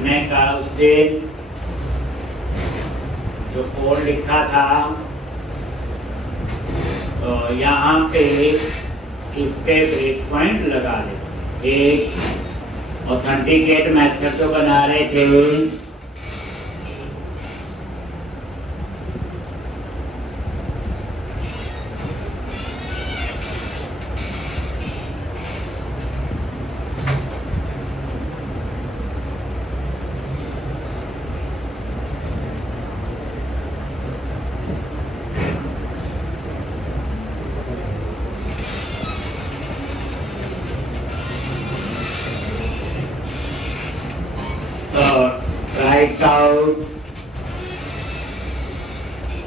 हमने कहा उस दिन जो कोड लिखा था, तो यहाँ पे इस पे ब्रेक पॉइंट लगा दे। एक ऑथेंटिकेट मेथड तो बना रहे थे, राइट आउट,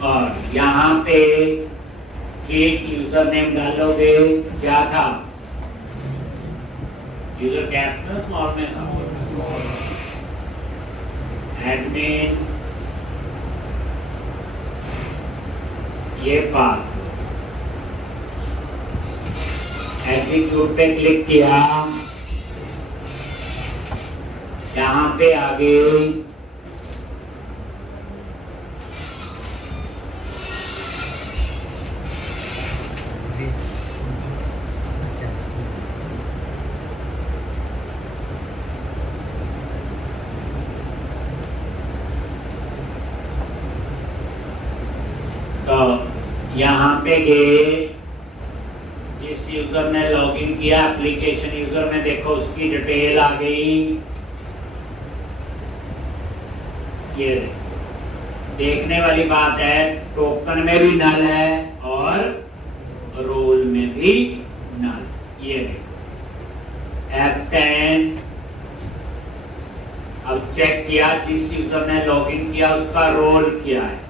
और यहाँ पे एक यूजर नेम डालोगे। क्या था? यूजर कैप्स में स्मॉल में था, एडमिन, ये पास। एग्जीक्यूट पे क्लिक किया, यहाँ पे आगे तो यहाँ पे गए, जिस यूजर ने लॉगिन किया एप्लीकेशन यूजर में, देखो उसकी डिटेल आ गई। ये देखने वाली बात है, टोकन में भी नल है और रोल में भी नल। ये F10, अब चेक किया जिस यूजर ने लॉगिन किया उसका रोल क्या है।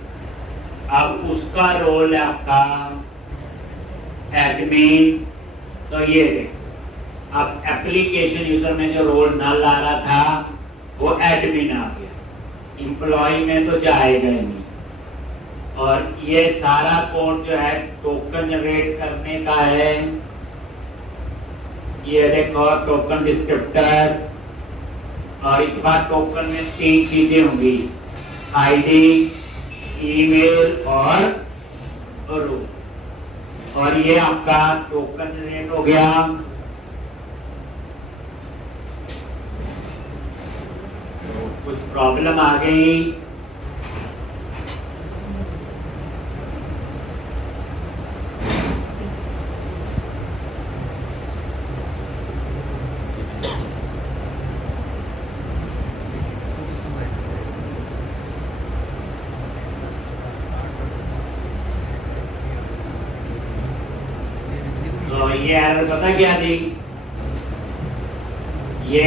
अब उसका रोल है आपका एडमिन, तो ये देखो अब एप्लीकेशन यूजर में जो रोल नल आ रहा था वो एडमिन आ गया, एम्प्लॉय में तो जाएगा ही नहीं। और ये सारा कोड जो है टोकन जनरेट करने का है। ये देखो टोकन डिस्क्रिप्टर, और इस बार टोकन में 3 चीजें होंगी, आईडी, ईमेल और रोल। और ये आपका टोकन जनरेट हो गया। तो कुछ प्रॉब्लम आ गई, ये एरर पता क्या थी? ये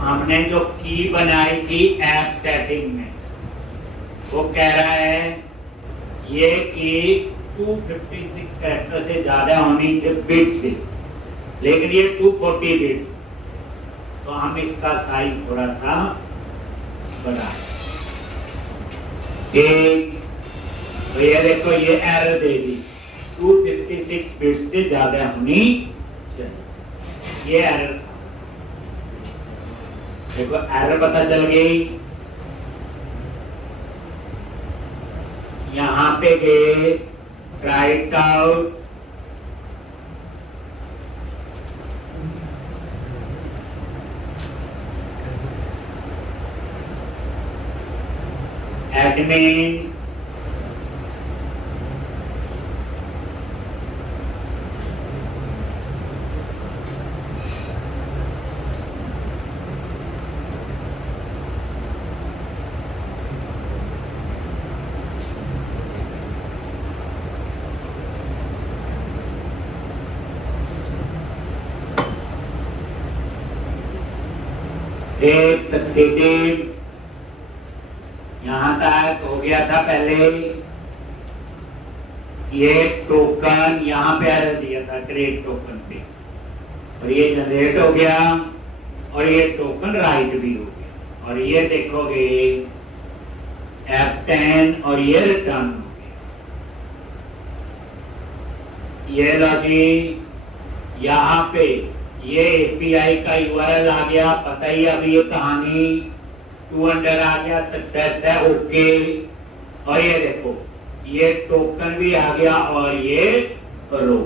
हमने जो की बनाई थी ऐप सेटिंग में, वो कह रहा है ये की 256 कैरेक्टर से ज्यादा होनी बिट से, लेकिन ये 240 बिट्स। तो हम इसका साइज थोड़ा सा बढ़ाएं। तो ये देखो ये एरर दे दी, 256 बिट्स से ज्यादा होनी चाहिए। ये एरर, देखो एरर पता चल गई। यहाँ पे गए, राइट आउट, एडमिन, एक सक्सेडेड, यहां तक हो गया था पहले। ये टोकन यहां पे एरर दिया था क्रिएट टोकन पे, और ये जनरेट हो गया, और ये टोकन राइट भी हो गया। और ये देखोगे F10 और ये रिटर्न हो गया। ये लो जी, यहाँ पे ये API का URL आ गया। पता ही अभी ये कहानी टू अंडर आ गया, सक्सेस है, ओके। और ये देखो ये टोकन भी आ गया और ये रो।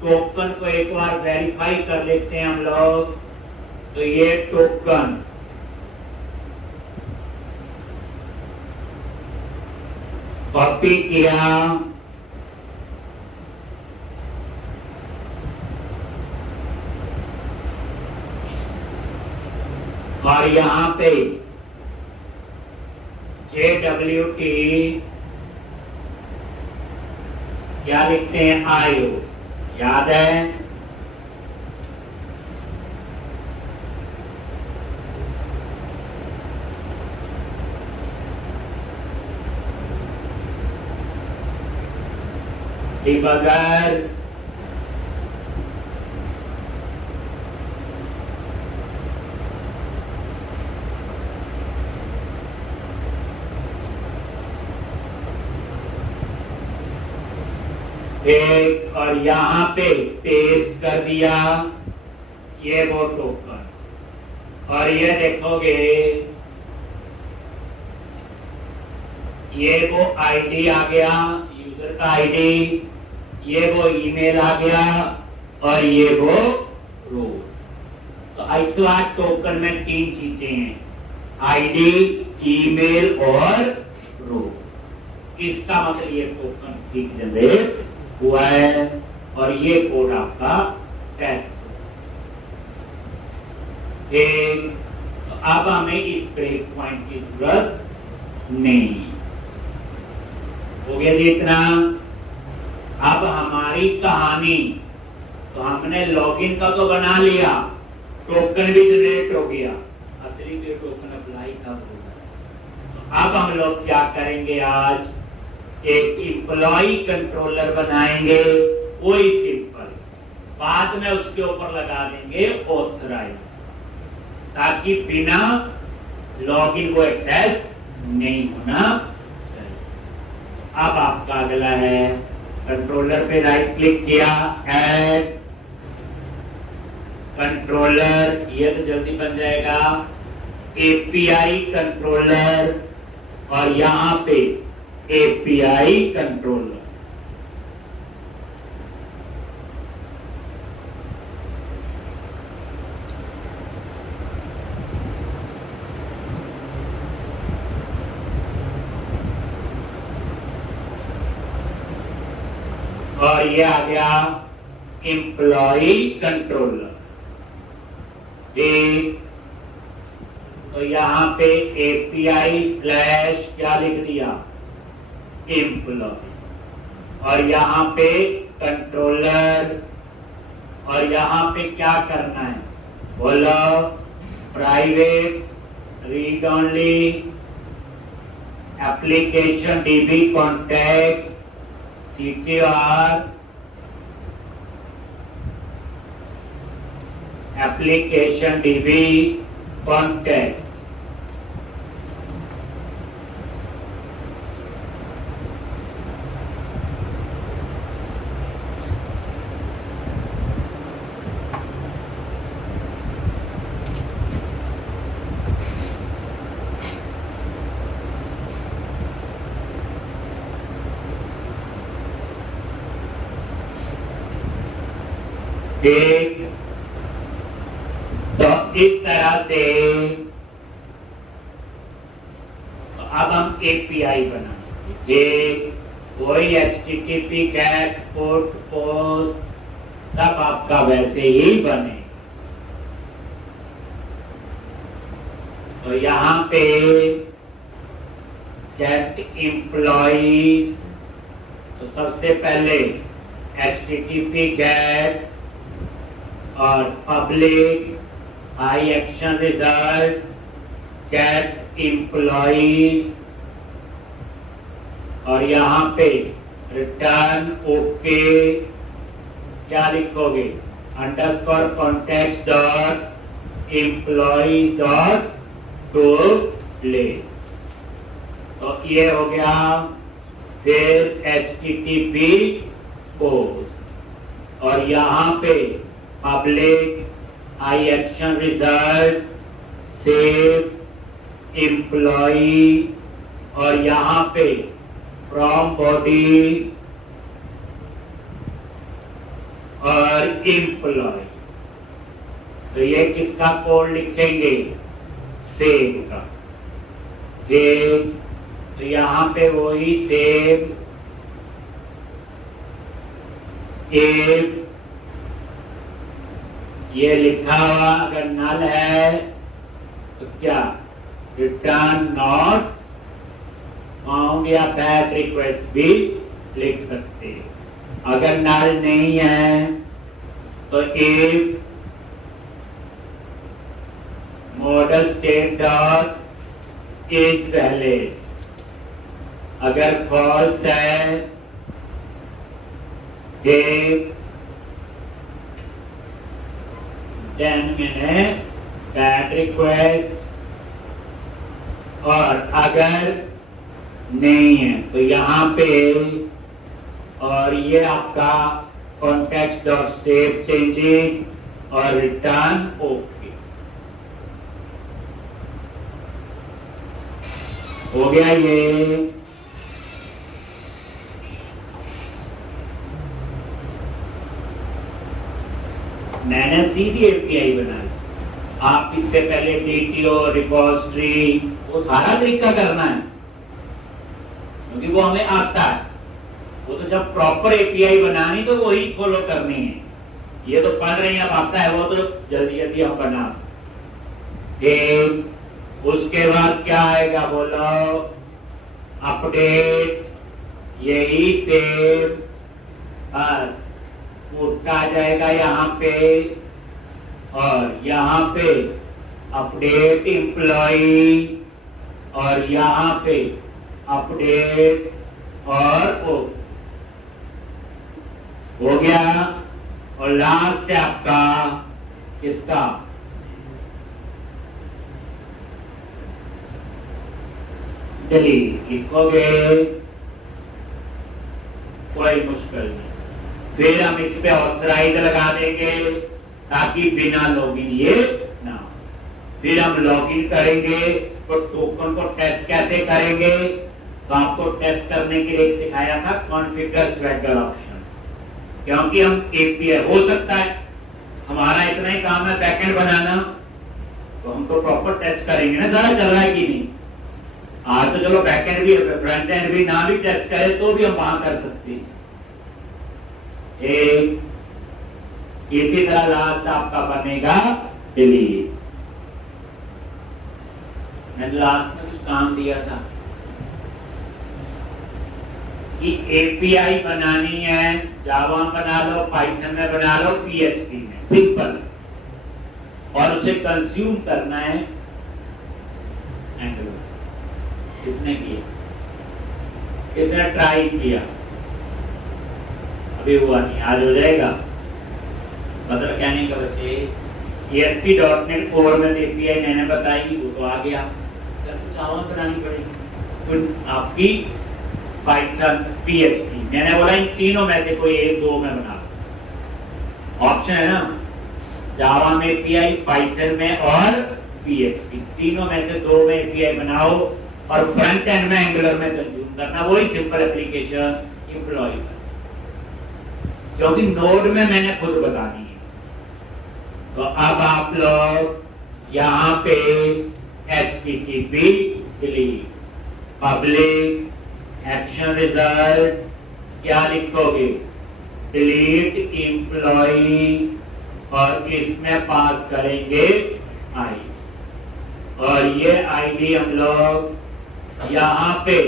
टोकन को एक बार वेरीफाई कर लेते हैं हम लोग। तो ये टोकन कॉपी किया और यहां पे JWT क्या लिखते हैं, IO, याद है। डिबगर एक और यहां पे पेस्ट कर दिया ये वो टोकन। और ये देखोगे ये वो आईडी आ गया, यूजर का आईडी, ये वो ईमेल आ गया और ये वो रोल। तो ऐसा टोकन में तीन चीजें हैं, आईडी, ईमेल और रोल। इसका मतलब ये टोकन ठीक जनरेट हुआ है और ये कोड आपका टेस्ट। तो अब हमें इस ब्रेक पॉइंट की जरूरत नहीं। हो गया जी इतना। अब हमारी कहानी, तो हमने लॉगिन का तो बना लिया, टोकन भी जनरेट हो गया, असली के टोकन अप्लाई कब होगा। तो अब हम लोग क्या करेंगे, आज एक एम्प्लॉय कंट्रोलर बनाएंगे, वही सिंपल, बाद में उसके ऊपर लगा देंगे ऑथराइज, ताकि बिना लॉगिन को एक्सेस नहीं होना चाहिए। अब आपका अगला है, कंट्रोलर पे राइट क्लिक किया, ऐड कंट्रोलर, ये तो जल्दी बन जाएगा, एपीआई कंट्रोलर, और यहां पे एपीआई कंट्रोलर। और ये आ गया एम्प्लॉय कंट्रोलर। तो यहां पे एपीआई स्लैश क्या लिख दिया, एम्प्लॉय, और यहाँ पे कंट्रोलर, और यहाँ पे क्या करना है, बोलो, private read only application dB context CTR application dB context. ठीक, तो इस तरह से तो अब हम एपीआई बनाएंगे, कोई HTTP GET PUT POST सब आपका वैसे ही बने। तो यहाँ पे get employees, तो सबसे पहले HTTP GET और पब्लिक आई एक्शन रिजल्ट गेट एम्प्लॉइज, और यहाँ पे रिटर्न ओके, क्या लिखोगे, underscore context dot employees dot to place. तो ये हो गया। फिर HTTP पोस्ट, और यहाँ पे पब्लिक आई एक्शन रिजल्ट सेव एम्प्लॉई और यहां पे फ्रॉम बॉडी और एम्प्लॉय, तो ये किसका कोड लिखेंगे? सेम का। तो यहां पे वही सेम एक ये लिखा हुआ अगर नल है तो क्या रिटर्न नॉट फाउंड या बैक रिक्वेस्ट भी लिख सकते हैं। अगर नल नहीं है तो एक model state dot is valid, अगर फॉल्स है देन मैंने बैक रिक्वेस्ट, और अगर नहीं है तो यहां पे और ये आपका कॉन्टेक्स्ट डॉट सेव चेंजेस और रिटर्न ओके हो गया। ये मैंने सीधी एपीआई बनाई। आप इससे पहले डीटीओ रिपोजिटरी वो सारा तरीका करना है क्योंकि वो हमें आता है। वो तो जब प्रॉपर एपीआई बनानी तो वही फॉलो करनी है। ये तो पढ़ रहे हैं अब आता है, वो तो जल्दी जल्दी हम बना सकते। उसके बाद क्या आएगा बोलो? अपडेट, यही सेव बस पुट आ जाएगा यहाँ पे, और यहाँ पे अपडेट एम्प्लॉई और यहाँ पे अपडेट और हो गया। और लास्ट है आपका किसका? डिलीट लिखोगे, कोई मुश्किल नहीं। फिर हम इस पे ऑथराइज लगा देंगे ताकि बिना लॉगिन ये ना हो। फिर हम लॉगिन करेंगे तो टोकन को टेस्ट कैसे करेंगे? तो आपको टेस्ट करने के लिए सिखाया था कॉन्फ़िगर स्वेगर ऑप्शन, क्योंकि हम एपीआई हो सकता है हमारा इतना ही काम है बैकएंड बनाना, तो हम तो प्रॉपर टेस्ट करेंगे ना सारा चल रहा है कि नहीं। आज तो चलो बैकएंड भी फ्रंट एंड भी ना भी टेस्ट करें तो भी हम वहां कर सकते हैं। इसी तरह लास्ट आपका बनेगा डिलीट। मैंने लास्ट में कुछ काम दिया था कि एपीआई बनानी है, जावा में बना लो, पाइथन में बना लो, पीएचपी में, सिंपल, और उसे कंज्यूम करना है एंगुलर। किसने किया? किसने ट्राई किया? अभी हुआ नहीं, आज हो जाएगा। मतलब कहने का बच्चे ASP.NET कोर में एपीआई मैंने बताई, वो तो आ गया। तो जावा बनानी पड़ेगी, तो आपकी पाइथन पीएचपी, मैंने बोला इन तीनों में से कोई एक दो में बना लो। ऑप्शन है ना, जावा में एपीआई, पाइथन में और पीएचपी, तीनों में से दो में एपीआई बनाओ और फ्रंट एंड में एंगुलर में कंज्यूम करना, वही सिंपल एप्लीकेशन एम्प्लॉय का। क्योंकि नोड में मैंने खुद बतानी है। तो अब आप लोग यहाँ पे HTTP delete public action result क्या लिखोगे? डिलीट एम्प्लॉई, और इसमें पास करेंगे आई, और ये आईडी हम लोग यहाँ पे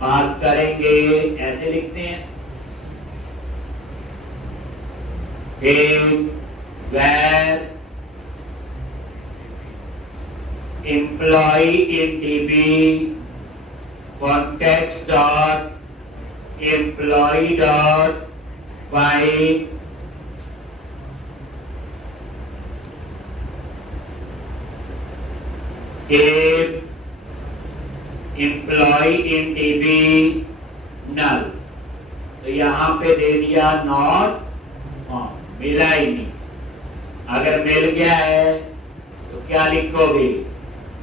पास करेंगे, ऐसे लिखते हैं where employee in DB context dot employee dot find if employee in DB null, तो यहाँ पे दे दिया नॉट फाउंड, मिला ही नहीं। अगर मिल गया है तो क्या लिखोगे?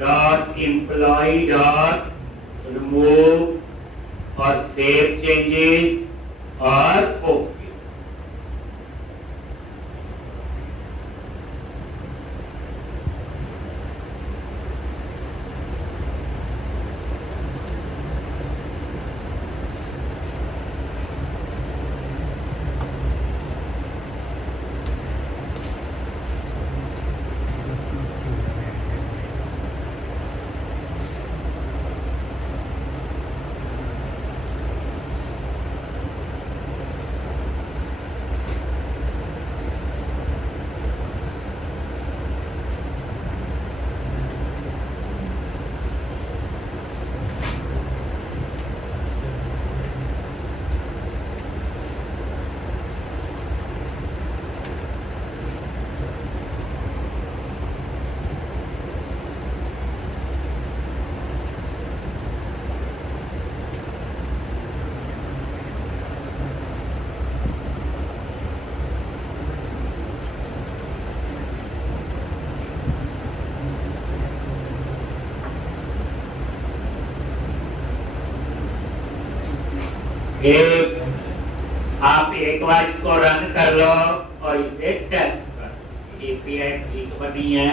डॉट एम्प्लॉय डॉट रिमूव और सेव चेंजेस और ओके। आप एक बार इसको रन कर लो और इसे टेस्ट कर। एपीआई ठीक बनी है।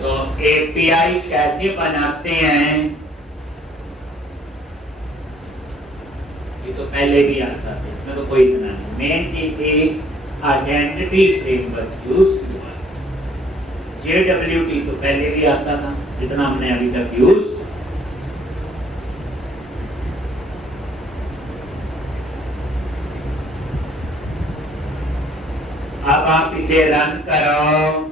तो एपीआई कैसे बनाते हैं ये तो पहले भी आता था, इसमें तो कोई इतना नहीं। मेन चीज थी आइडेंटिटी फ्रेमवर्क यूज हुआ। JWT तो पहले भी आता था, जितना हमने अभी तक यूज। अब आप इसे रन करो।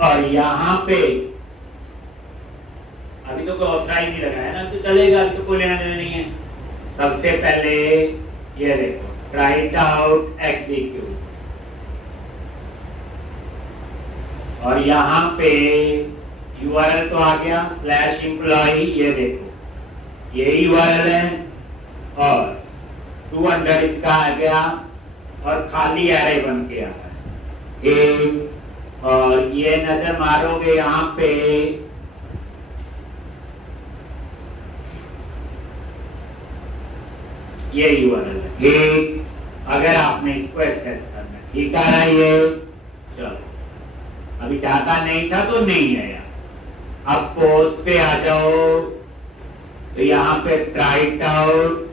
और यहाँ पे अभी तो कोई ऑथराइज नहीं लगा है ना, तो चलेगा, अभी तो कोई लेना देना नहीं है। सबसे पहले ये देखो, ट्राई इट आउट एग्जीक्यूट, और यहाँ पे URL तो आ गया /employee, ये देखो ये URL है, और 2 अंडर इसका आ गया और खाली एरे बन के आ रहा है। और ये नजर मारोगे यहाँ पे, ये URL है। ठीक, अगर आपने इसको एक्सेस करना, ठीक आ रहा है ये। चलो, अभी डाटा नहीं था तो नहीं है यार। अब पोस्ट पे आ जाओ, तो यहाँ पे ट्राई इट आउट,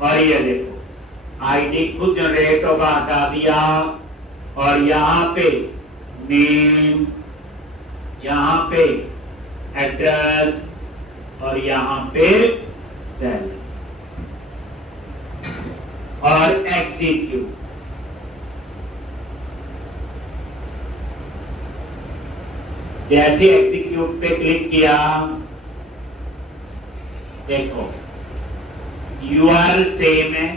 और ये देखो आईडी खुद जनरेट होगा, हटा दिया, और यहाँ पे नेम, यहाँ पे एड्रेस, और यहाँ पे सेल, और एग्जीक्यूट। जैसे एग्जीक्यूट पे क्लिक किया, देखो URL सेम है,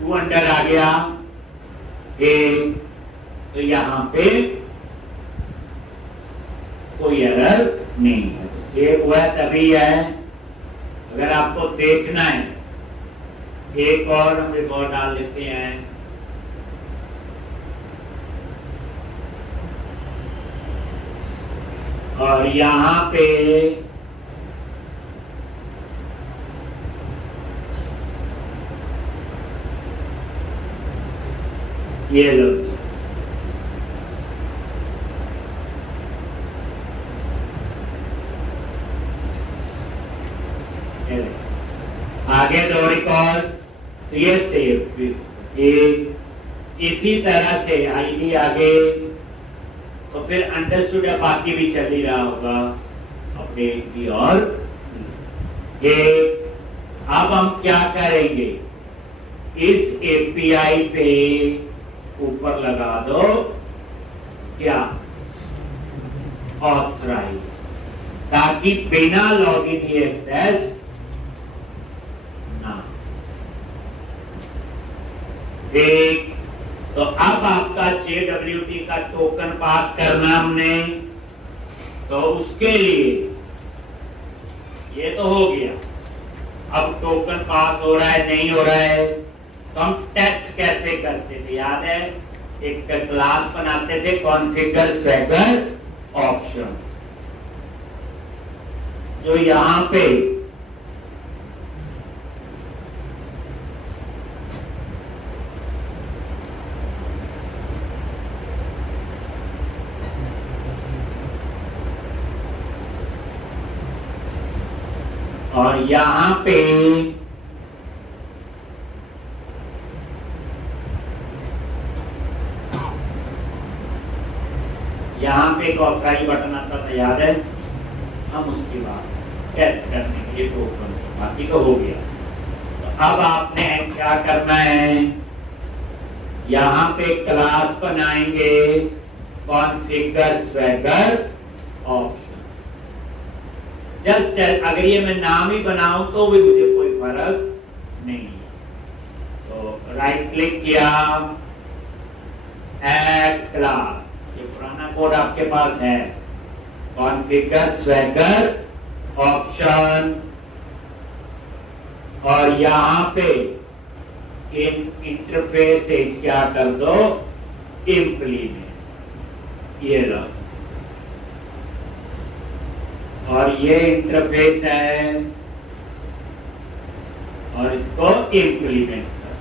2 अंडर आ गया, तो यहाँ पे कोई एरर नहीं है, सेव हुआ तभी है। अगर आपको देखना है, एक और हम रिकॉर्ड डाल लेते हैं। और यहाँ पे ये लो, आगे दो रिकॉर्ड, तो ये सेव, इसी तरह से आईडी आगे, तो फिर अंडरस्टूड है, बाकी भी चल ही रहा होगा अपडेट की। और ये अब हम क्या करेंगे, इस एपीआई पे ऊपर लगा दो क्या, ऑथराइज, ताकि बिना लॉगिन एक्सेस ना। ठीक, तो अब आपका JWT का टोकन पास करना हमने, तो उसके लिए ये तो हो गया। अब टोकन पास हो रहा है नहीं हो रहा है, तो हम टेस्ट कैसे करते थे, याद है? एक क्लास बनाते थे कॉन्फ़िगर स्वैगर ऑप्शन, जो यहां पे और यहां पे एक ऑथराइज बटन आता था, याद है? हम उसके बाद टेस्ट करने के लिए टोकन, बाकी तो हो गया। तो अब आपने क्या करना है, यहां पे क्लास बनाएंगे कॉन्फ़िगर स्वैगर ऑप्शन। जस्ट अगर ये मैं नाम ही बनाऊं तो भी मुझे कोई फर्क नहीं है। तो राइट क्लिक किया, ऐड क्लास, ये पुराना कोड आपके पास है, कॉन्फ़िगर स्वैगर ऑप्शन, और यहां पे इंटरफेस से क्या कर दो, इम्प्लीमेंट, ये लो, और ये इंटरफेस है और इसको इम्प्लीमेंट कर।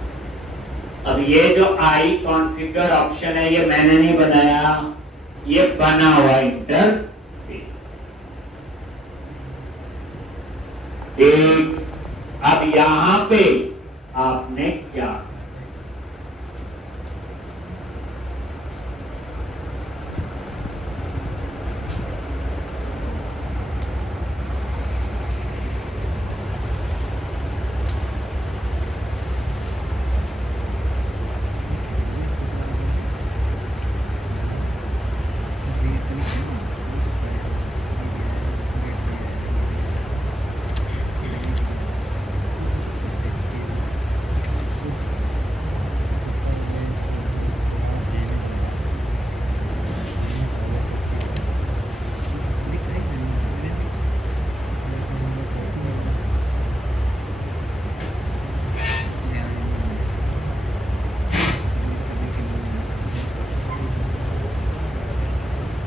अब ये जो आई कॉन्फ़िगर ऑप्शन है ये मैंने नहीं बनाया, ये बना हुआ इंटरफेस। ठीक, अब यहां पे आपने क्या,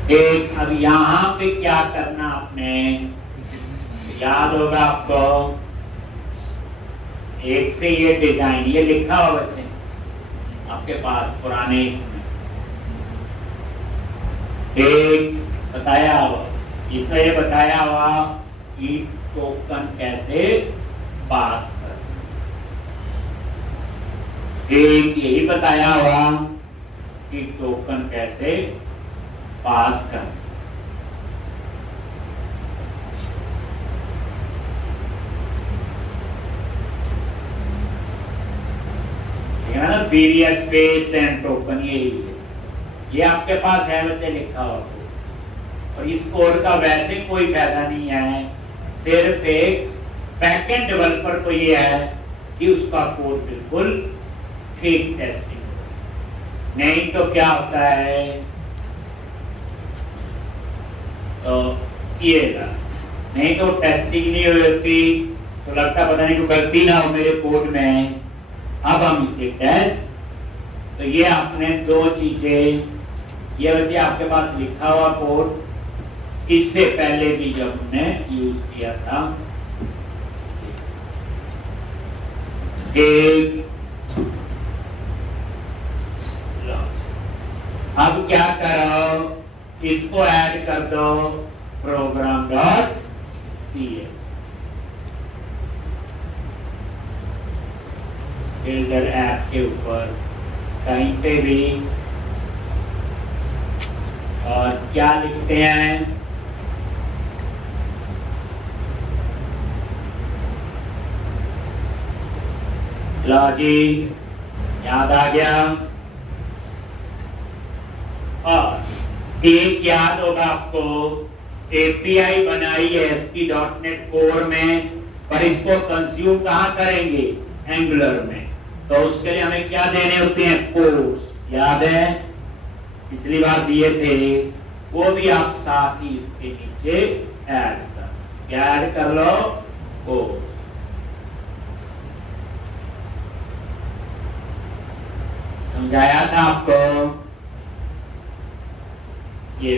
एक, अब यहां पे क्या करना आपने, याद होगा आपको, एक से ये डिजाइन, ये लिखा हुआ बच्चे आपके पास पुराने इसमें, एक बताया हुआ, इसमें ये बताया हुआ कि टोकन कैसे पास कर, एक यही बताया हुआ कि टोकन कैसे पास कर। वेरियस स्पेस एंड टोकन, ये आपके पास है बच्चे लिखा हुआ, और इस कोड का वैसे कोई फायदा नहीं है, सिर्फ एक बैकएंड डेवलपर को ये है कि उसका कोड बिल्कुल ठीक टेस्टिंग, नहीं तो क्या होता है, तो ये नहीं तो टेस्टिंग नहीं होती, तो लगता पता नहीं कोई गलती ना हो मेरे कोड में। अब हम इसे टेस्ट, तो ये आपने दो चीजें, ये बच्चे आपके पास लिखा हुआ कोड, इससे पहले भी जब हमने यूज किया था, एक, अब क्या करो, इसको ऐड कर दो program.cs, बिल्डर ऐप के ऊपर कहीं पे भी, और क्या लिखते हैं, लॉजिक, याद आ गया, और एक याद होगा आपको, एपीआई बनाई है ASP.NET कोर में, पर इसको कंज्यूम कहां करेंगे, एंगुलर में, तो उसके लिए हमें क्या देने होते हैं, कोर्स। याद है पिछली बार दिए थे, वो भी आप साथ ही इसके नीचे ऐड कर, क्या ऐड कर लो, कोर्स। समझाया था आपको ये।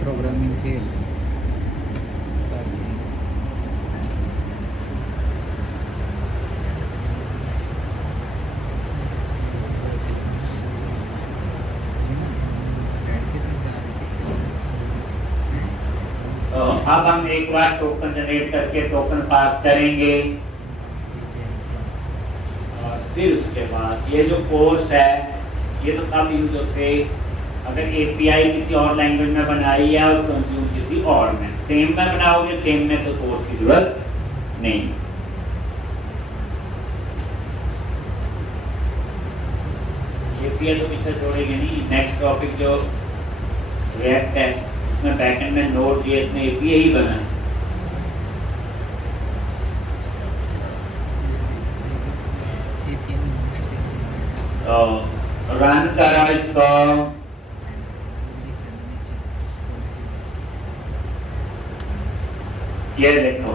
प्रोग्रामिंग खेल तो अब हम एक बार टोकन जनरेट करके टोकन पास करेंगे और फिर उसके बाद ये जो कोर्स है ये तो कब यूज होते, अगर एपीआई किसी और लैंग्वेज में बनाई है और कंज्यूम किसी और में, सेम में बनाओगे सेम में तो कोर्स की जरूरत नहीं। एपीआई तो पीछे छोड़ेंगे नहीं। नेक्स्ट टॉपिक जो रिएक्ट है उसमें बैकएंड में नोड जेएस में एपीआई ही बना है। तो रन करो इसको। ये देखो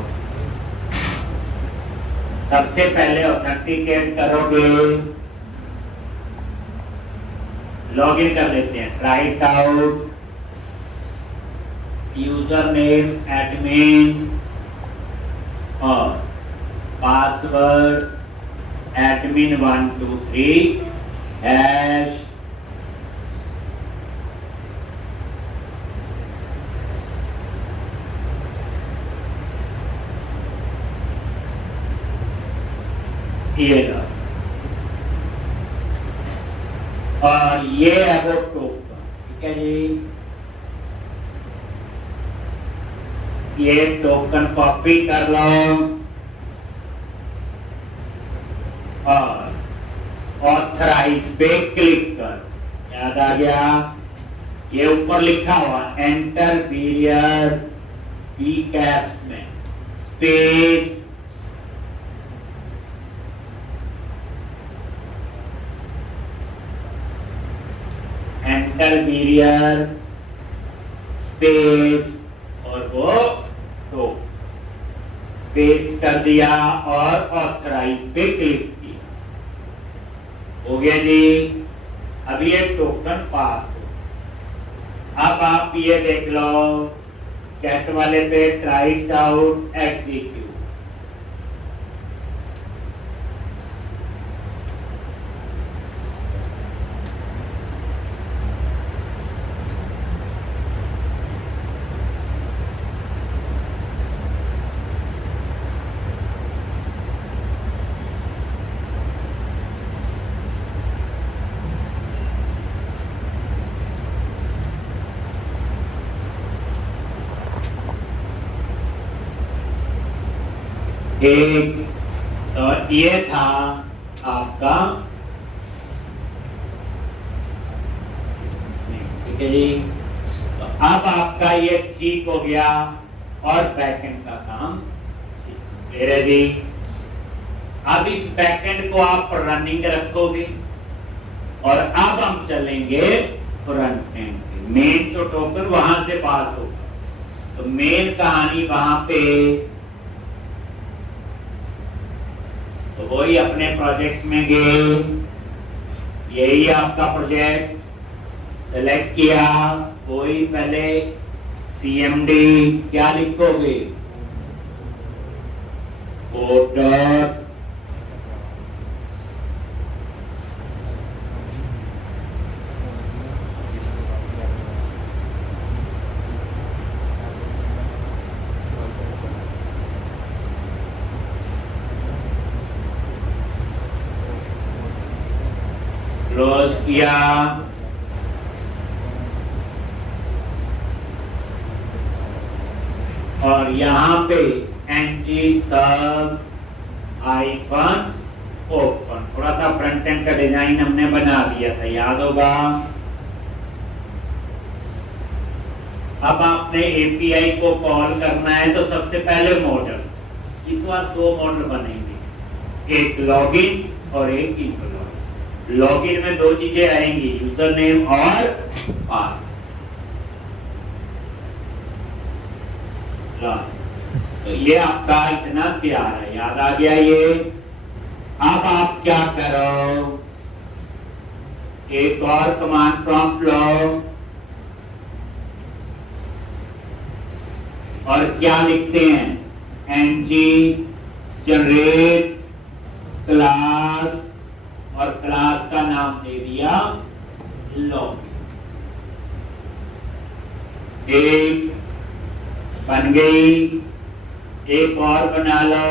सबसे पहले ऑथेंटिकेट करोगे, लॉगिन कर लेते हैं, try it out, user name admin और पासवर्ड एडमिन 123 हैश ये लो। और ये है वो टोकन, ठीक है जी। ये टोकन कॉपी कर लो और ऑथराइज पे क्लिक कर। याद आ गया, ये ऊपर लिखा हुआ एंटर पीरियड बी कैप्स में स्पेस एंटर पीरियड स्पेस और वो तो पेस्ट कर दिया और ऑथराइज पे क्लिक किया, हो गया जी। अब ये टोकन पास हो। अब आप ये देख लो कैट वाले पे ट्राई इट आउट एग्जीक्यूट। एक, तो ये था आपका, ठीक है जी। तो अब आपका ये ठीक हो गया और बैकएंड का काम ठीक है जी। अब इस बैकएंड को आप रनिंग रखोगे और अब हम चलेंगे फ्रंट एंड पे। मेन तो टोकन वहां से पास होगा, तो मेन कहानी वहां पे, तो वही अपने प्रोजेक्ट में गए, यही आपका प्रोजेक्ट, सेलेक्ट किया, कोई पहले सीएमडी क्या लिखोगे, कोडर, क्लोज किया, और यहाँ पे एनजी सब आइकन ओपन, थोड़ा सा फ्रंट एंड का डिजाइन हमने बना दिया था, याद होगा। अब आपने एपीआई को कॉल करना है, तो सबसे पहले मॉडल, इस बार दो मॉडल बनेंगे, एक लॉगिन और एक इम्प्लॉय। लॉगिन में दो चीजें आएंगी, यूजर नेम और पास। तो ये आपका इतना तैयार है, याद आ गया ये। अब आप क्या करो, एक और कमांड प्रॉम्प्ट लो और क्या लिखते हैं, ng जनरेट क्लास, और क्लास का नाम दे दिया लॉगिन। एक बन गई, एक और बना लो,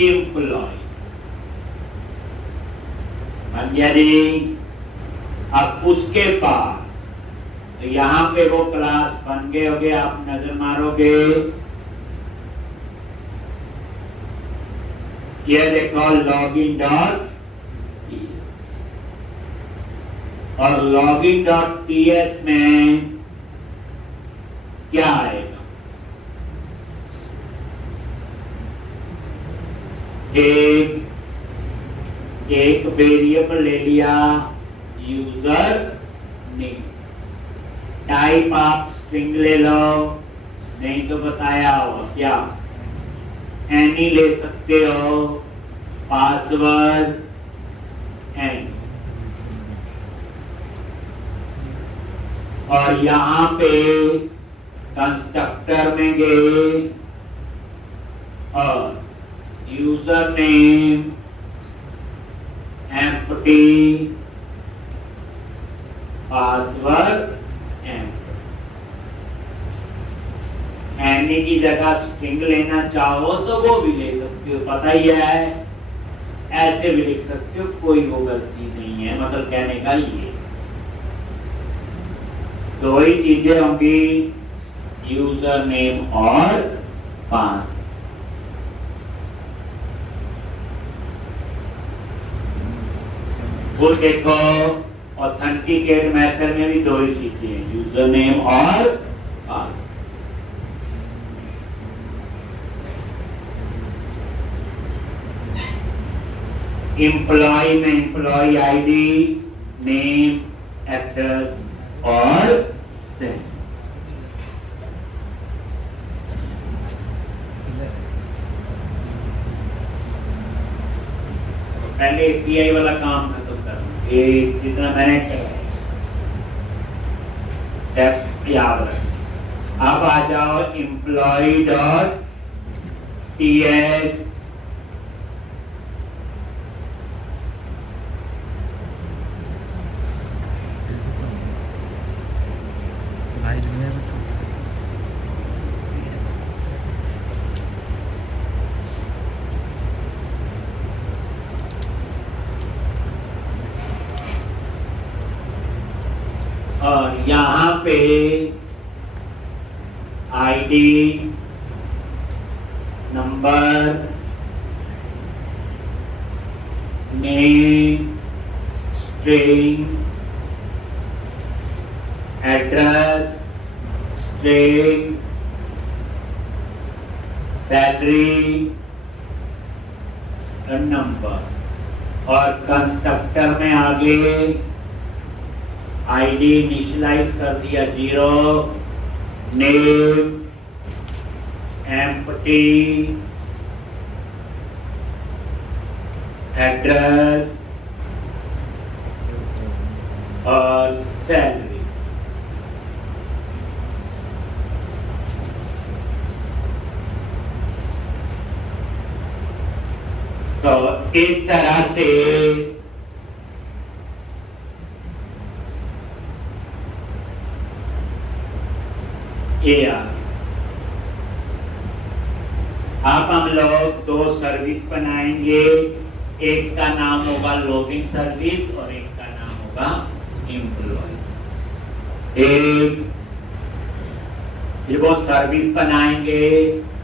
एम्प्लॉय, बन गया जी। अब उसके बाद तो यहाँ पे वो क्लास बन गए होगे, आप नजर मारोगे, ये देखो लॉगिन डॉट, और लॉगिन डॉट टीएस में क्या आएगा, एक वेरिएबल ले लिया यूजर नेम, टाइप आप स्ट्रिंग ले लो, नहीं तो बताया हो क्या, एनी ले सकते हो, पासवर्ड एनी, और यहाँ पे कंस्ट्रक्टर में गए और user name empty, password any की जगह स्ट्रिंग लेना चाहो तो वो भी ले सकते हो, पता ही है, ऐसे भी लिख सकते हो, कोई वो गलती नहीं है, मतलब कहने का ये दो ही चीजें होंगी, यूजर नेम और पास। वो देखो ऑथेंटिकेट मेथड में भी दो ही चीजें हैं, यूजर नेम और पास। एम्प्लॉय में एम्प्लॉय आईडी, नेम, एड्रेस और सेंड। पहले एपीआई वाला काम खत्म करना, ये जितना मैंने कराया स्टेप याद रखें। अब आ जाओ एम्प्लॉय डॉट टीएस, और यहाँ पे ID number, name, string, address, string, salary, number. और कंस्ट्रक्टर में आगे आईडी इनिशियलाइज कर दिया 0, नेम, एम्प्टी, एड्रेस और सैलरी। तो इस तरह से ये अब हम लोग 2 सर्विस बनाएंगे। एक का नाम होगा लॉगिन सर्विस और एक का नाम होगा एम्प्लॉय। फिर वो सर्विस बनाएंगे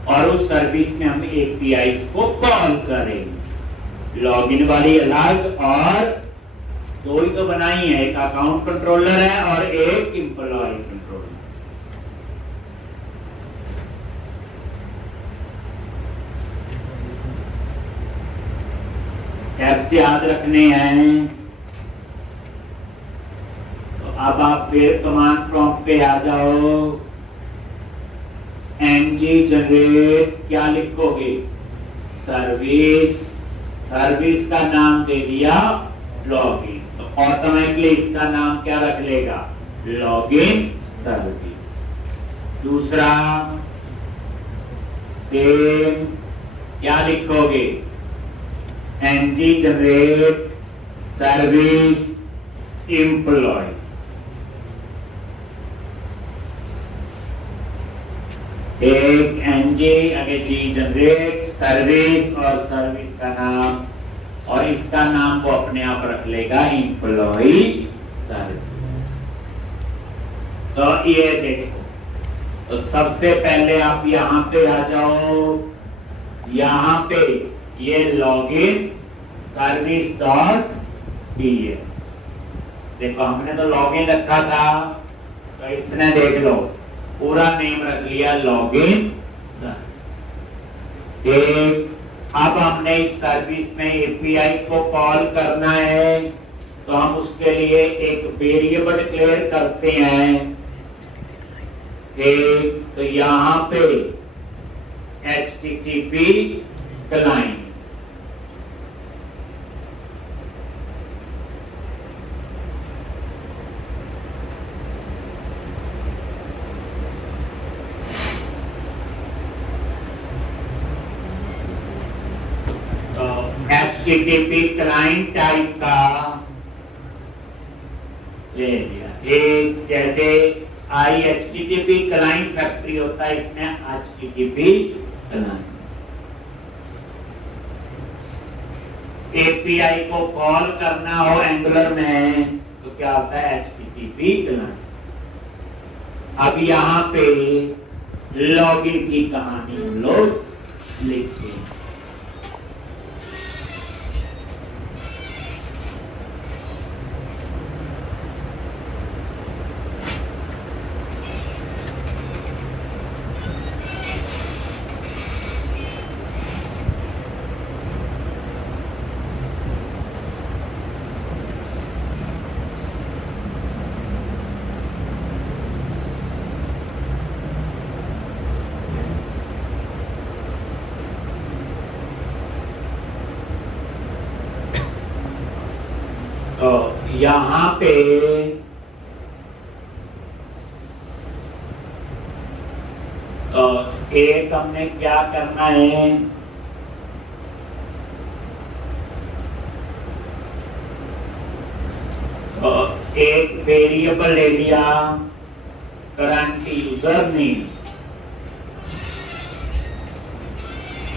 और उस सर्विस में हम एपीआईज को कॉल करेंगे। लॉगिन वाली अलग और 2 ही तो बनाई है, एक अकाउंट कंट्रोलर है और एक एम्प्लॉय कंट्रोलर। स्टेप्स याद रखने हैं। तो अब आप फिर कमांड प्रॉम्प्ट पे आ जाओ। एनजी जनरेट क्या लिखोगे? सर्विस। सर्विस का नाम दे दिया लॉगिन, तो ऑटोमेटिकली इसका नाम क्या रख लेगा? Login service. दूसरा सेम क्या लिखोगे? NG generate service employ. एक एनजी आगे जी जनरेट सर्विस और सर्विस का नाम, और इसका नाम वो अपने आप रख लेगा एम्प्लॉय सर्विस। तो ये देखो, तो सबसे पहले आप यहां पे आ जाओ। यहां पे ये लॉगिन सर्विस डॉट डीएस। देखो हमने तो लॉगिन रखा था, तो इसने देख लो पूरा नेम रख लिया लॉगिन सर्विस। अब हमने इस सर्विस में एपीआई को कॉल करना है, तो हम उसके लिए एक वेरिएबल डिक्लेयर करते हैं। तो यहां पे HTTP client, HTTP client type का ले लिया। एक जैसे HTTP क्लाइंट फैक्ट्री होता है, इसमें HTTP क्लाइंट। एपीआई को कॉल करना हो एंगुलर में तो क्या होता है? HTTP client. अब यहाँ पे लॉगिन की कहानी हम लोग लिखते हैं। तो यहाँ पे एक हमने क्या करना है? एक वेरिएबल ले लिया current user name,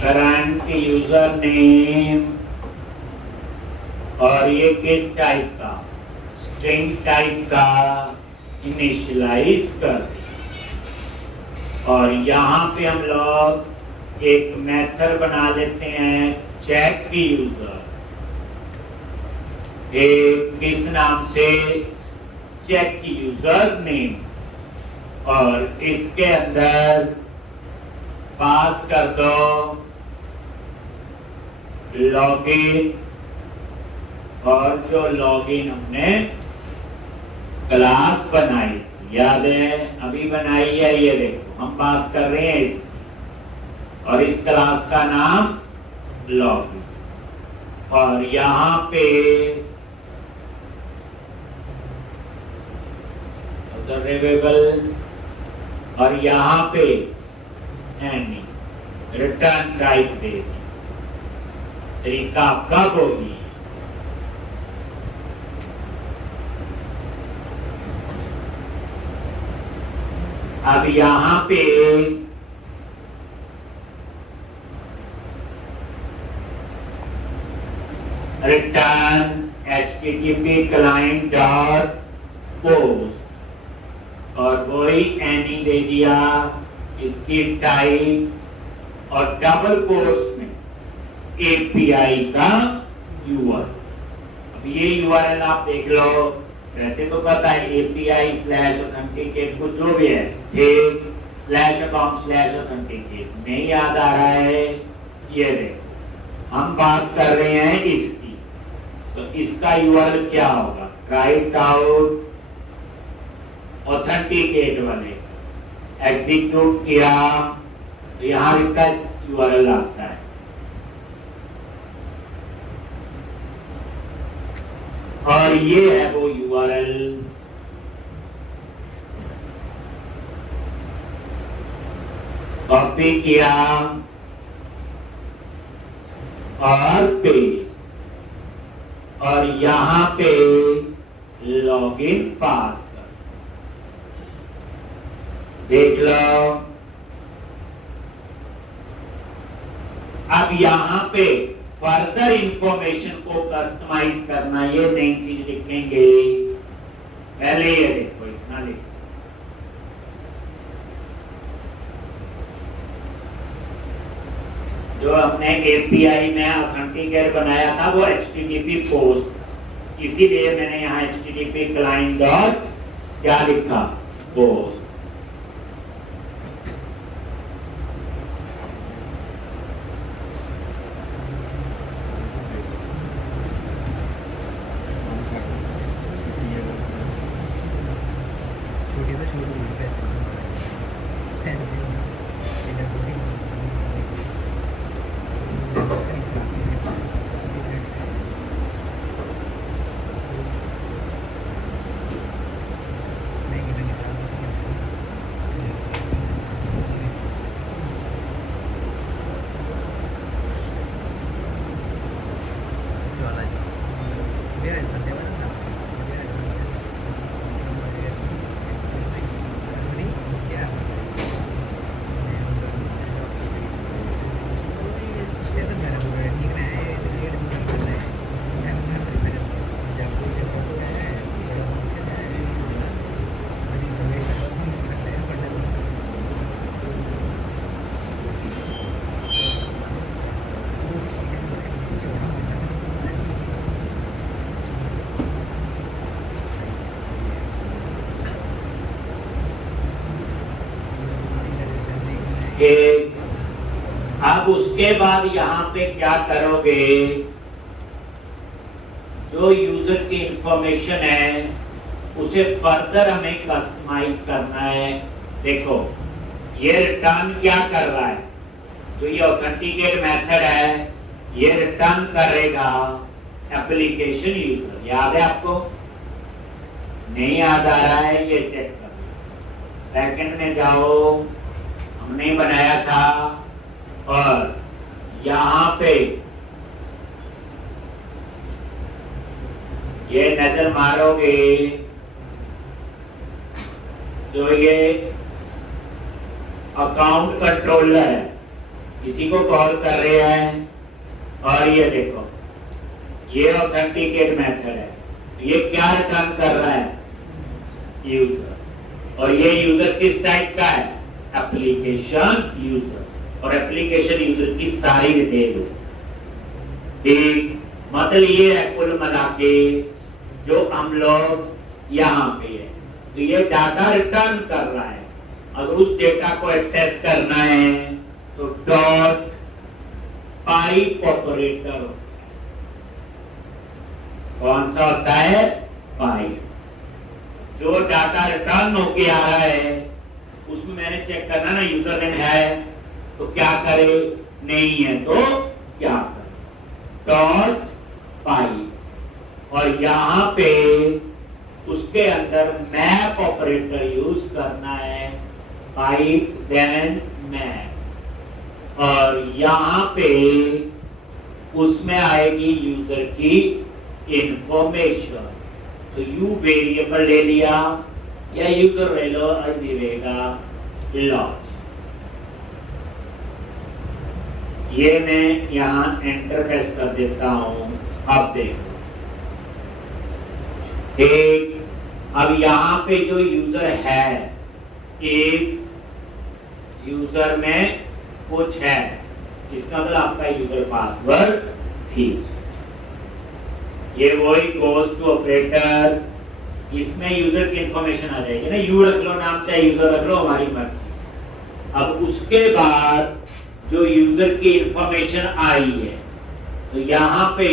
current user name, और ये किस टाइप का? स्ट्रिंग टाइप का इनिशियलाइज कर। और यहाँ पे हम लोग एक मेथड बना लेते हैं चेक यूजर, एक किस नाम से, चेक यूजर नेम, और इसके अंदर पास कर दो लॉगिन, और जो लॉगिन हमने क्लास बनाई, याद है अभी बनाई है, ये देखो हम बात कर रहे हैं इसकी, और इस क्लास का नाम लॉगिन, और यहां पे ऑब्जर्वेबल, और यहां पे एनी रिटर्न टाइप दे, तरीका आपका वही। अब यहां पे return http client dot post, और वही एनी दे दिया, इसकी टाइप, और डबल कोट्स में एपीआई का यूआरएल। अब ये यूआरएल आप देख लो, वैसे तो पता है एपीआई स्लैश ऑथेंटिकेट को जो भी है, एक स्लैश अकाउंट स्लैश ऑथेंटिकेट, नहीं याद आ रहा है, ये देखो हम बात कर रहे हैं इसकी, तो इसका यूआरएल क्या होगा, राइट आउट ऑथेंटिकेट वाले, एग्जीक्यूट किया तो यहां इसका यूआरएल आता है, और ये है वो यूआरएल, कॉपी किया और पेस्ट, और यहां पे लॉगिन पास कर, देख लो। अब यहां पे फर्दर इंफॉर्मेशन को कस्टमाइज करना, ये नई चीज लिखेंगे, पहले ये देखो इतना लिखो, जो हमने एपीआई में ऑथेंटिकेट बनाया था वो http पोस्ट, इसीलिए मैंने यहाँ http क्लाइंट डॉट क्या लिखा, पोस्ट। अब उसके बाद यहाँ पे क्या करोगे, जो यूजर की इंफॉर्मेशन है उसे फर्दर हमें कस्टमाइज करना है। देखो ये रिटर्न क्या कर रहा है, जो ये ऑथेंटिकेट मेथड है ये रिटर्न करेगा एप्लीकेशन यूजर, याद है आपको, नहीं याद आ रहा है ये चेक कर, बैकएंड में जाओ, हमने बनाया था, और यहां पे ये नजर मारोगे, जो ये अकाउंट कंट्रोलर है इसी को कॉल कर रहे हैं, और ये देखो ये ऑथेंटिकेट मेथड है, ये क्या रिटर्न कर रहा है, यूजर, और ये यूजर किस टाइप का है, एप्लीकेशन यूजर। और एप्लीकेशन यूजर की सारी डिटेल हो। ठीक, मतलब ये है कुल मिला के जो हम लोग यहाँ पे है, तो ये डाटा रिटर्न कर रहा है। अगर उस डेटा को एक्सेस करना है तो डॉट पाइप ऑपरेटर कौन सा होता है, पाइप। जो डाटा रिटर्न होके आ रहा है उसमें मैंने चेक करना ना यूजर नेम है तो क्या करे, नहीं है तो क्या करे, डॉट पाइप। और यहां पे उसके अंदर मैप ऑपरेटर यूज करना है, पाइप देन मैप। और यहां पे उसमें आएगी यूजर की इंफॉर्मेशन। तो यू वेरिएबल ले लिया या यूजर ले लो, रहेगा लॉज। ये मैं यहां एंटर प्रेस कर देता हूं। अब देखो एक, अब यहां पे जो यूजर है, एक यूजर में कुछ है, इसका मतलब आपका यूजर पासवर्ड थी। ये वही गोज टू ऑपरेटर, इसमें यूजर की इंफॉर्मेशन आ जाएगी ना, यू रख लो नाम, चाहे यूजर रख लो, हमारी मर्जी। अब उसके बाद जो यूजर की इंफॉर्मेशन आई है, तो यहाँ पे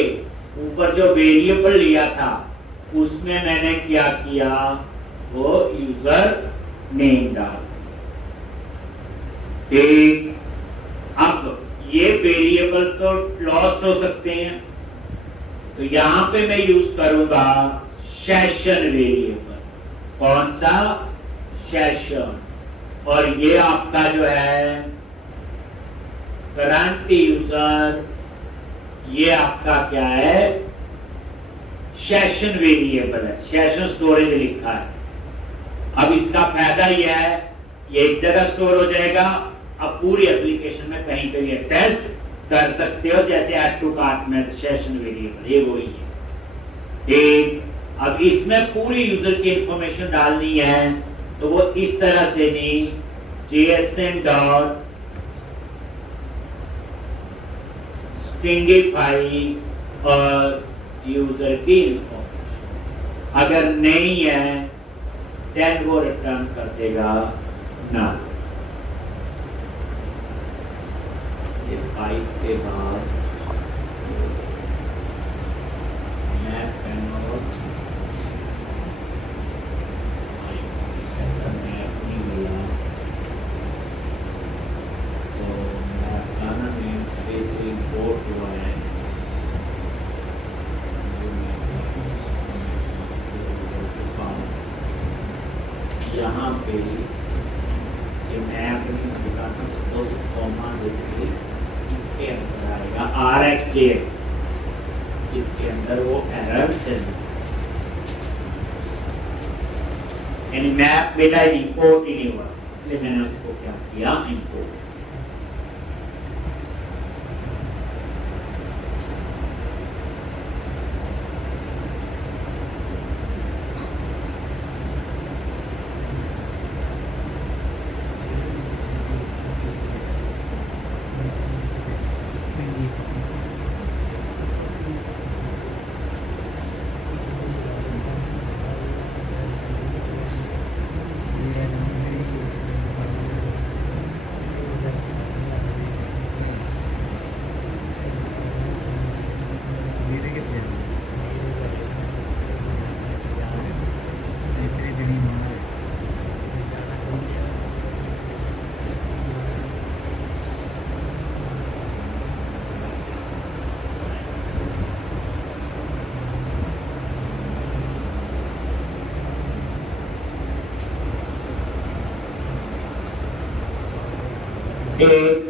ऊपर जो वेरिएबल लिया था उसमें मैंने क्या किया, वो यूजर नेम डाल। ठीक, अब ये वेरिएबल तो लॉस्ट हो सकते हैं, तो यहां पे मैं यूज करूंगा सेशन वेरिएबल। कौन सा, सेशन। और ये आपका जो है करंट यूजर, ये आपका क्या है, सेशन वेरिएबल है, सेशन स्टोरेज लिखा है। अब इसका फायदा यह है, ये एक जगह स्टोर हो जाएगा, अब पूरी एप्लीकेशन में कहीं पे भी एक्सेस कर सकते हो, जैसे ऐड टू कार्ट में सेशन वेरिएबल, ये वही है। एक, अब इसमें पूरी यूजर की इंफॉर्मेशन डालनी है, तो वो इस तरह से नहीं, JSN डॉट स्ट्रिंगिफाई और यूजर की इंफॉर्मेशन। अगर नहीं है देन वो रिटर्न कर देगा ना। ये पाइप के बाद मैप मैप नहीं मिला, तो मैप का ना नेम स्पेस इंपोर्ट हुआ है, यहाँ पे ये मैप नहीं मिला था, तो कॉमा देके इसके अंदर आएगा RxJS, इसके अंदर वो एरर चल, यानी मैप मिला, इंपोर्ट ही नहीं हुआ, इसलिए मैंने उसको क्या किया, इंपोर्ट।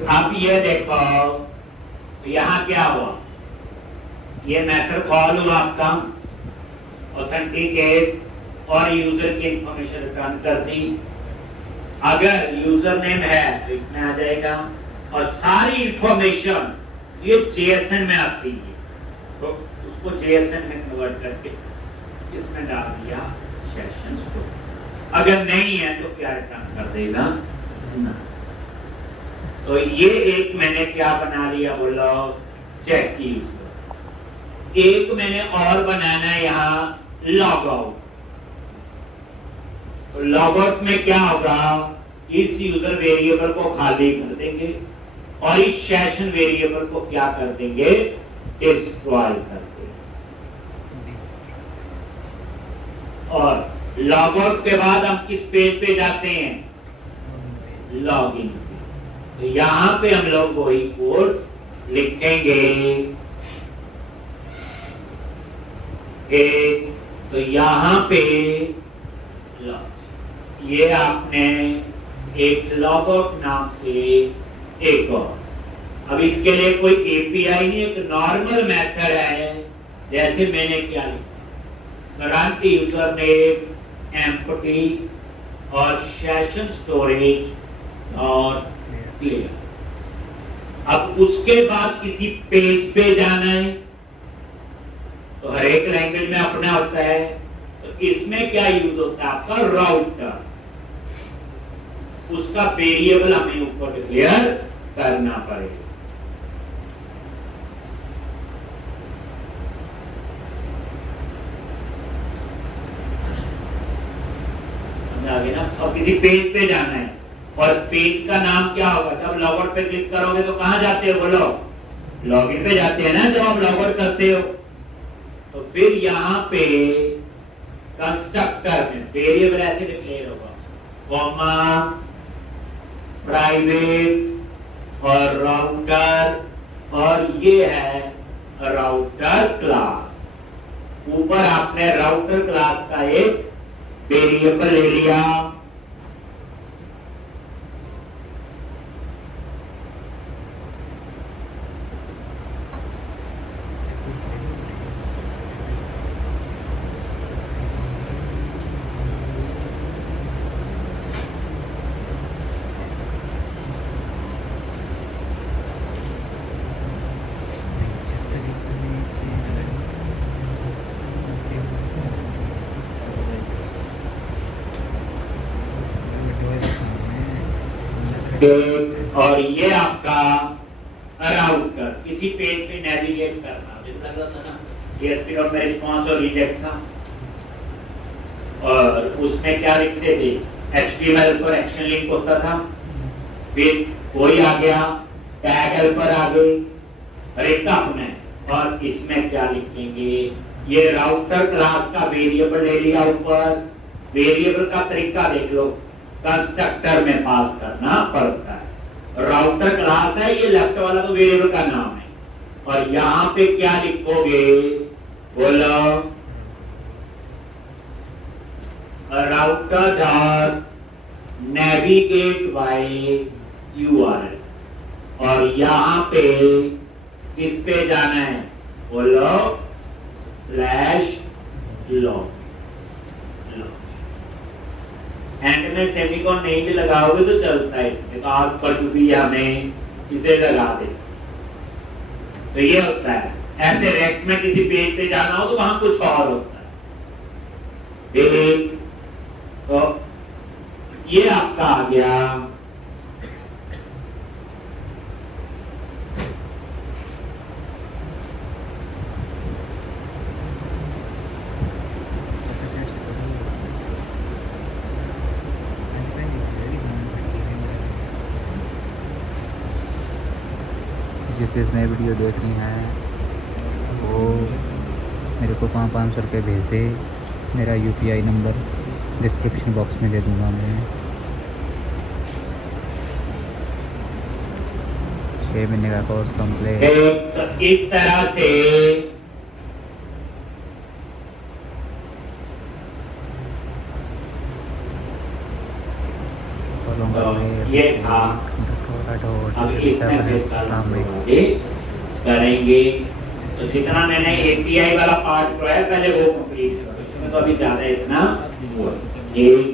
अब ये देखो, तो यहाँ क्या हुआ, ये मेथड कॉल हुआ आपका, ऑथेंटिकेट और यूजर की इंफॉर्मेशन रिटर्न कर दी। अगर यूजर नेम है तो इसमें आ जाएगा, और सारी इंफॉर्मेशन ये JSN में आती है, तो उसको JSN में कन्वर्ट करके इसमें डाल दिया सेशन स्टोर। अगर नहीं है तो क्या रिटर्न कर देगा ना। तो ये एक मैंने क्या बना लिया, बोलो चेक की यूजर। एक मैंने और बनाना है यहाँ लॉग आउट। तो लॉग आउट में क्या होगा, इस यूजर वेरिएबल को खाली कर देंगे और इस सेशन वेरिएबल को क्या कर देंगे, डिस्ट्रॉय कर देंगे। और लॉग आउट के बाद हम किस पेज पे जाते हैं, लॉगिन पे। तो यहां पे हम लोग वही कोड लिखेंगे कि तो यहां पे ये आपने एक लॉग आउट नाम से एक और, अब इसके लिए कोई एपीआई नहीं, एक नॉर्मल मेथड है। जैसे मैंने क्या लिखा, करंट यूजर नेम एम्प्टी और सेशन स्टोरेज और क्लियर। अब उसके बाद किसी पेज पे जाना है, तो हर एक लैंग्वेज में अपना होता है। तो इसमें क्या यूज होता है आपका, राउटर। उसका वेरिएबल हमें ऊपर डिक्लेयर करना पड़ेगा। आगे ना, अब किसी पेज पे जाना है और पेज का नाम क्या होगा, जब लॉग आउट पे क्लिक करोगे तो कहां जाते हो, बोलो लॉगिन पे जाते हैं ना जब आप लॉग आउट करते हो। तो फिर यहाँ पे कंस्ट्रक्टर में वेरिएबल ऐसे डिक्लेयर होगा, कॉमा प्राइवेट और राउटर, और ये है राउटर क्लास। ऊपर आपने राउटर क्लास का एक वेरिएबल ले लिया, और ये आपका राउटर किसी पेज पे नेविगेट करना, जैसे लग रहा था ना ESP और में रिस्पांस और रिजेक्ट था, और उसमें क्या लिखते थे, HTML पर एक्शन लिंक होता था, फिर कोई आ गया टैग हेल्पर आ गई, रेखा अपने, और इसमें क्या लिखेंगे, ये राउटर क्लास का वेरिएबल ले लिया ऊपर। वेरिएबल का तरीका देख लो, कंस्ट्रक्टर में पास करना पड़ता है। राउटर क्लास है, ये लेफ्ट वाला तो वेरिएबल का नाम है, और यहां पे क्या लिखोगे, बोलो router dot navigate by URL, और यहां पे किस पे जाना है, बोलो /log। एंड में सेमीकोन नहीं भी लगाओगे तो चलता है इसमें, तो आप कट भी हमें इसे लगा दे। तो ये होता है, ऐसे रेक्ट में किसी पेज पे जाना हो तो वहां कुछ और होता है। तो ये आपका आ गया जिसे इसने वीडियो देखनी है वो मेरे को 500 रुपये भेज दे। मेरा UPI नंबर डिस्क्रिप्शन बॉक्स में दे दूंगा मैं। 6 महीने का कोर्स कंप्लीट। तो इस तरह से ये था। अब इसमें करेंगे तो जितना मैंने API वाला पार्ट पढ़ा है पहले वो कंप्लीट करो, इसमें तो अभी ज्यादा इतना एक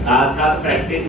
साथ साथ प्रैक्टिस